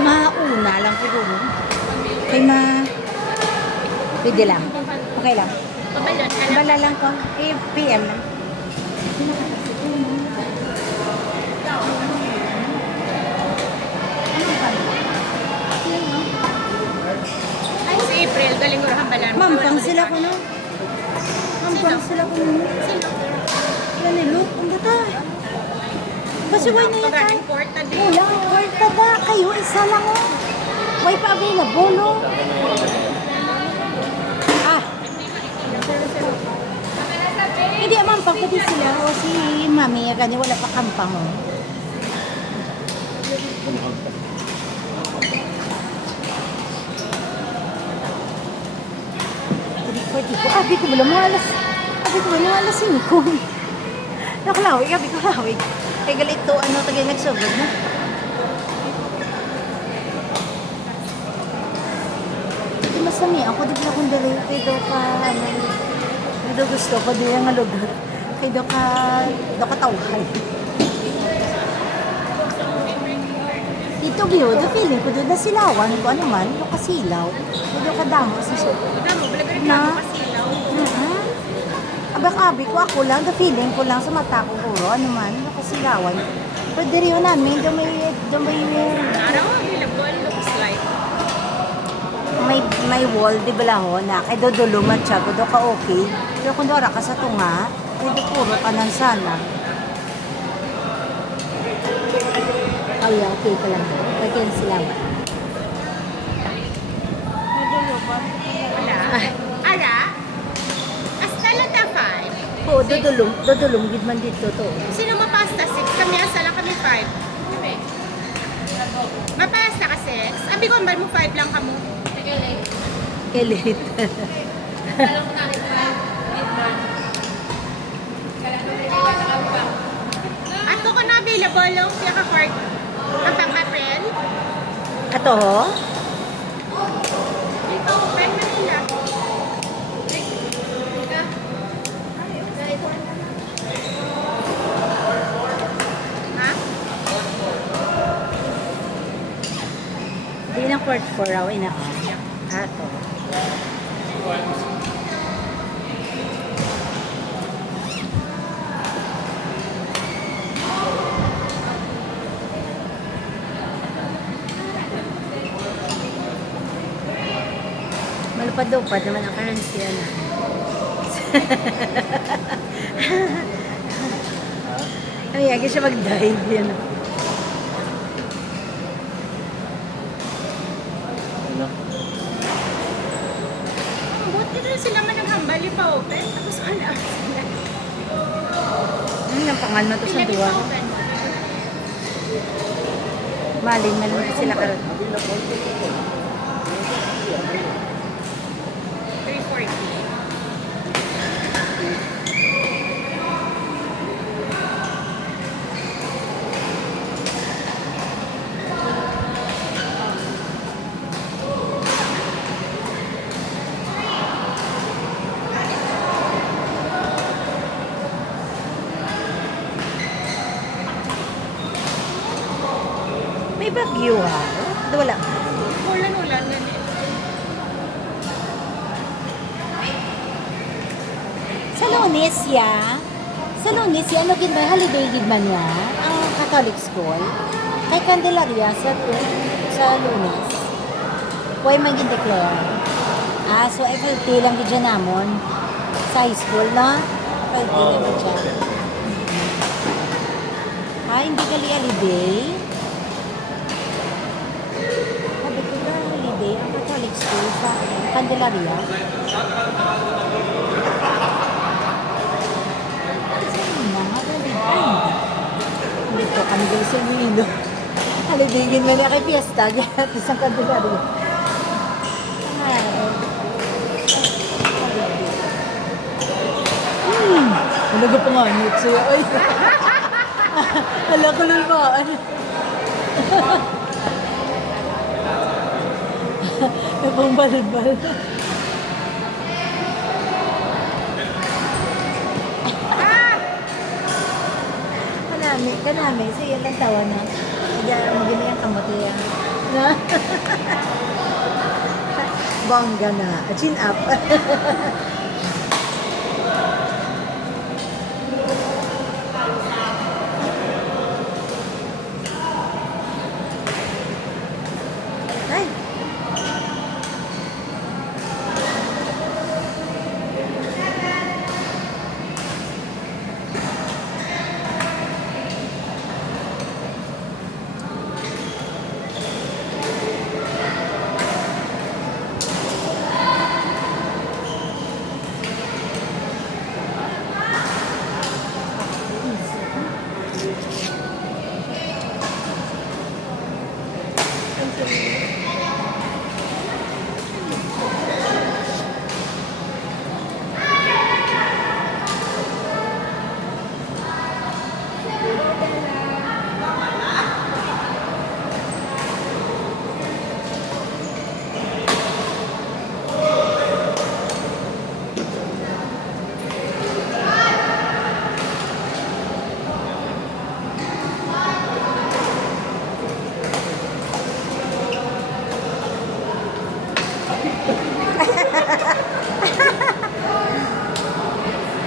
mauna lang po doon. Kay pwede lang. Okay lang. Bala lang ko. PM lang. Ay, si April, galing mo lang balan. Mampang sila ko, no? Mampang sila ko, no? Sino? Yan eh, look. Ang bata. Kasi why na yan tayo? Pagaling court na din. Kulang, kwarta da. Kayo, isa lang, oh. Why pa available, no? Ah. Hindi, mampang ko din sila. O si mami, gani, wala pa kampang, oh. Pwede ko. Abi ko mo alas. Abi ko mo alas 5. Nakalawig, abi ko lawig. Kaya galito, tagay nagsugod na. Hindi mas nami, ako di pala kung dali. Kaya daw ka, kaya daw gusto ko di nga lugar. Kaya daw ka tawhay. Dito view, the feeling ko doon na silawan ko ano man, yung kasilaw. Kaya daw ka damo sa Damo, balagay na. na kasilaw. Abang-abi ko ako lang, the feeling ko lang sa mata ko puro, ano man, nakasilawan. Pero diriyo namin, may Araw, available, looks like. may wall, di ba laho, na kay dodulum at siya, do ka okay. Pero kung dora ka sa tunga, kay do puro ka nang sana. Ay, okay ka lang. Pwede silawan. Wala. Ara? Hasta lang ta 5. Oo, dodulum, gid man dito to. Sino mapasta? 6. Kami asa lang kami 5. Mapasta ka 6? Abi ko, mo 5 lang kamo. Elite. Ato ko na available lang siya ka court. Ang pang-April. Ato ho? Ito, 10 na nila. Ha? Di na court 4 raw, ina. Ato. Malupad-upad naman ang currency na. Ay, agi siya mag-dive yan. Buti na sila man naghambali pa open. Tapos wala sila. Ang pangal na to sa duwa. Open. Malin sila karon. 340. May bagyo ha. Wala. Ulan-ulan na din. Sa Lunes, ano gid ba holiday gid man niya? Ang Catholic school kay Candelaria sa Lunes. Why man gid declare? So FLT lang gid dyan namon sa high school na. FLT lang gid dyan. Hindi gali holiday. Sabi ko na holiday ang Catholic school sa Candelaria. Dito kami dito sa Milo. Halidigin mo niya kay Fiesta. At isang Candelaria. Halaga pa nga nito siya. Ay! Hala ko lulmaan. May pang balbal. Kanami, sa iyan lang tawa na. Diyan, magiging ang kamote yan. Na? Bongga na. Chin up. Ay.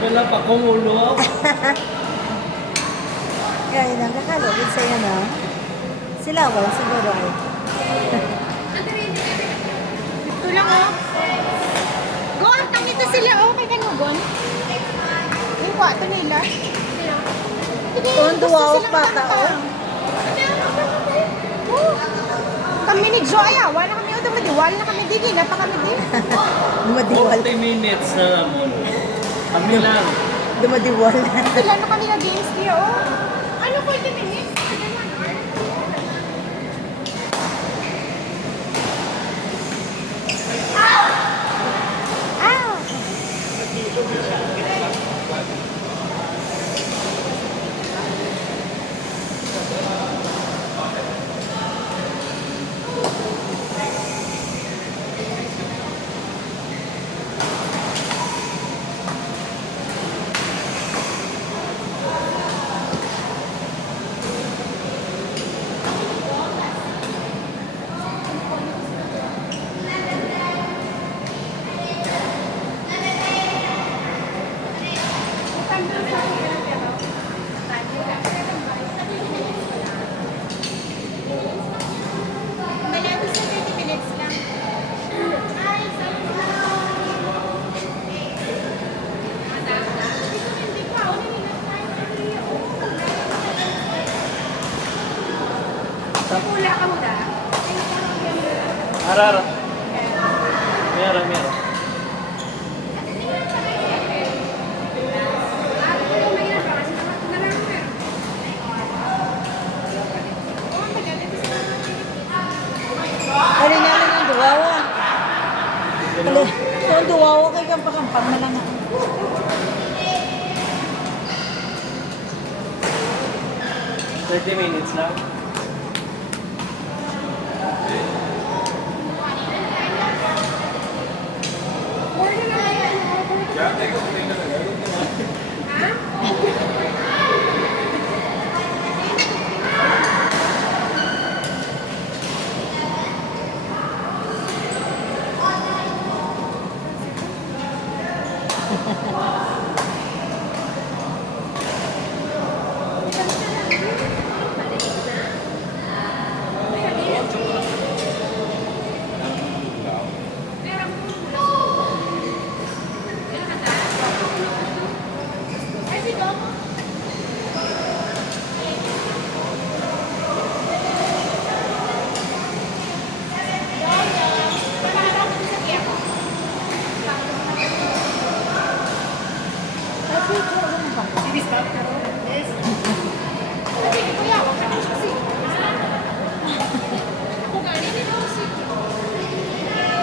Wala pa kumulo. Kaya nang kakalugin sa'yo na. Sila wala siguro ay. Ito lang oh. Gon, tangita sila oh. Kaya mo Gon. Yung kwarto nila. Tondo wow pata oh. Kami ni Joy, wala kami o dumadiwala na kami din. Napa kami din. Dumadiwal. 40 minutes na naman. Kami lang. Dumadiwal. Sila na kami na games niya oh. Ano 40 minutes? Pula ka muna. Arara. Meron, meron. Kali nga lang ang duwawa. Kali, ang duwawa kay kampang-kampang na lang. 30 minutes lang.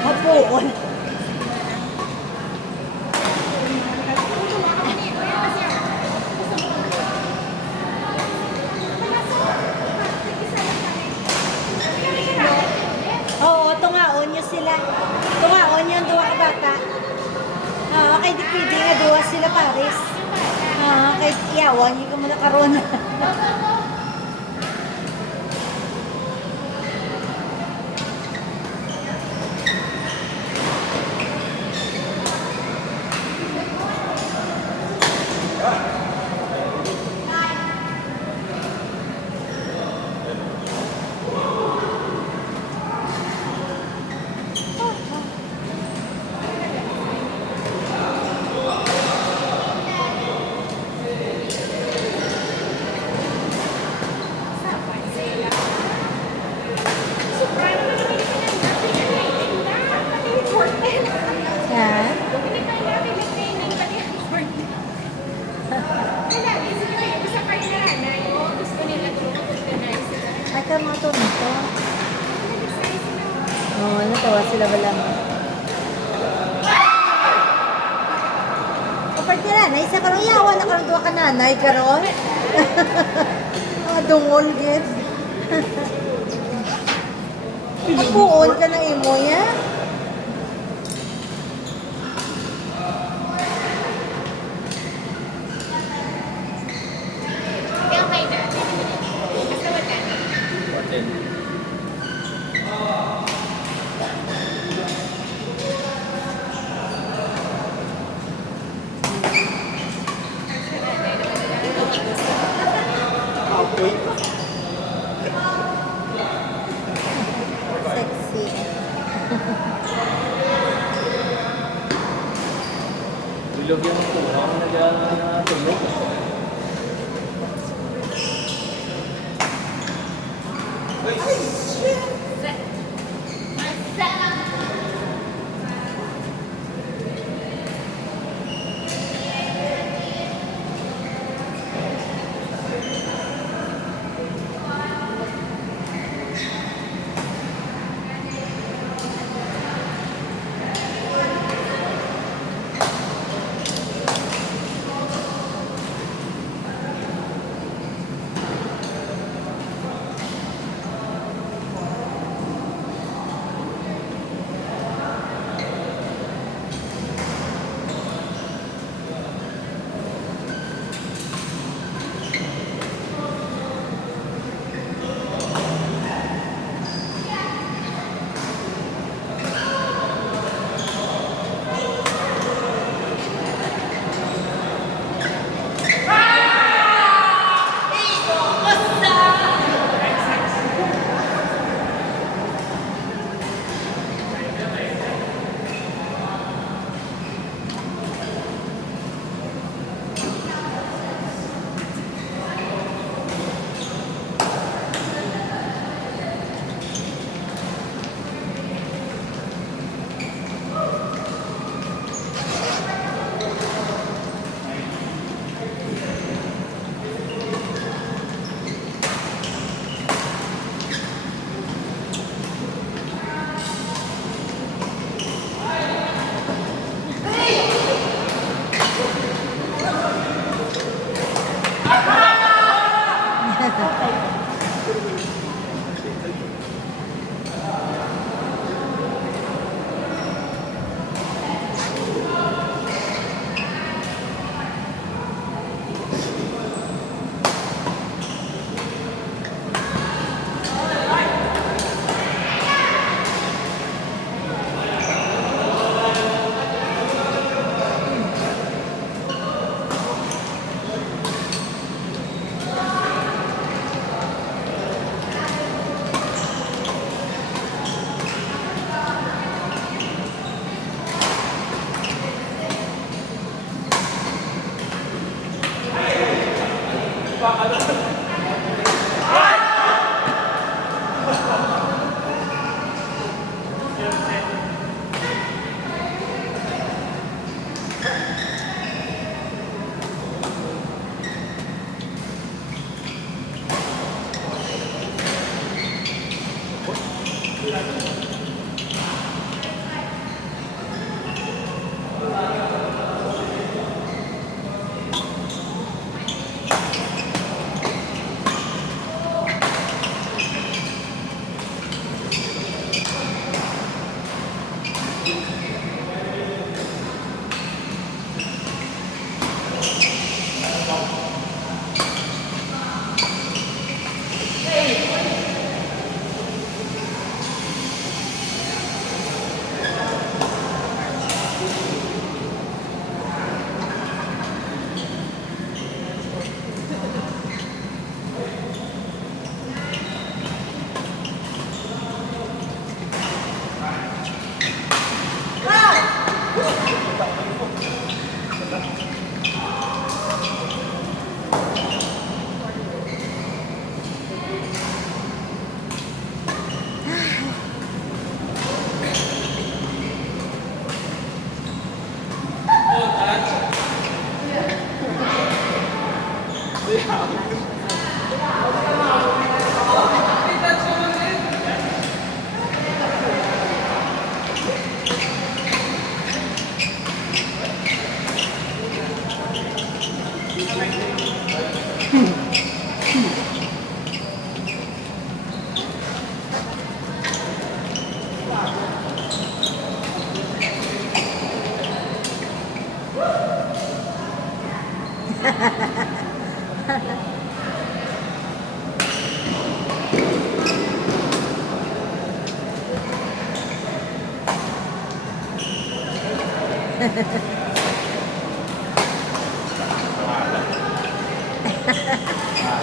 Hapuon. Oo, tungaon nyo sila. Tungaon yung duwa ka bata. Kay di pwede nga duwa sila pares. Kay iyawan, hindi ka mo nakaroon. ka mga to nito. Oo, natawa sila wala mo. Kapag ka na, isa ka rin yawa na karoon ka nanay karoon. Mga dungol, gid. Magbuon ka ng imo, ya? Hotel. Sexy. Bilog yung tuwang nag-tulog.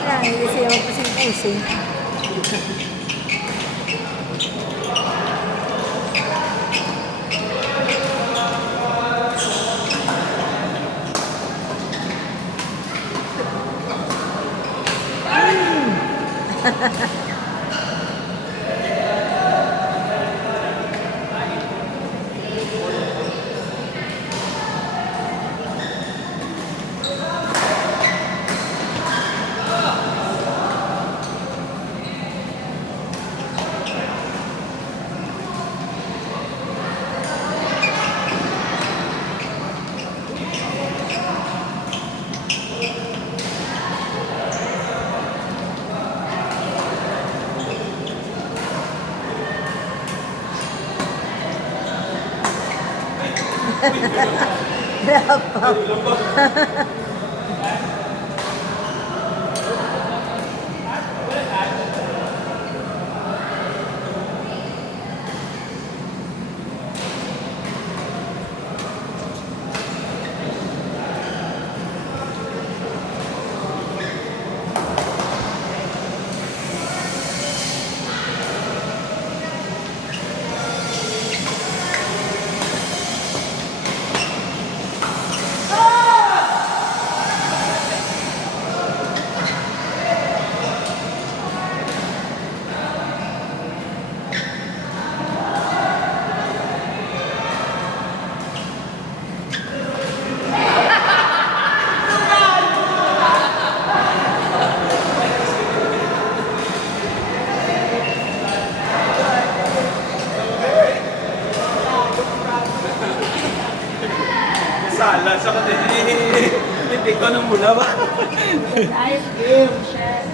Kaya hindi siya magpusing-pusing. Dapat. Sala sa kanila. Hindi ko nang mula ba? Ayos, game, share.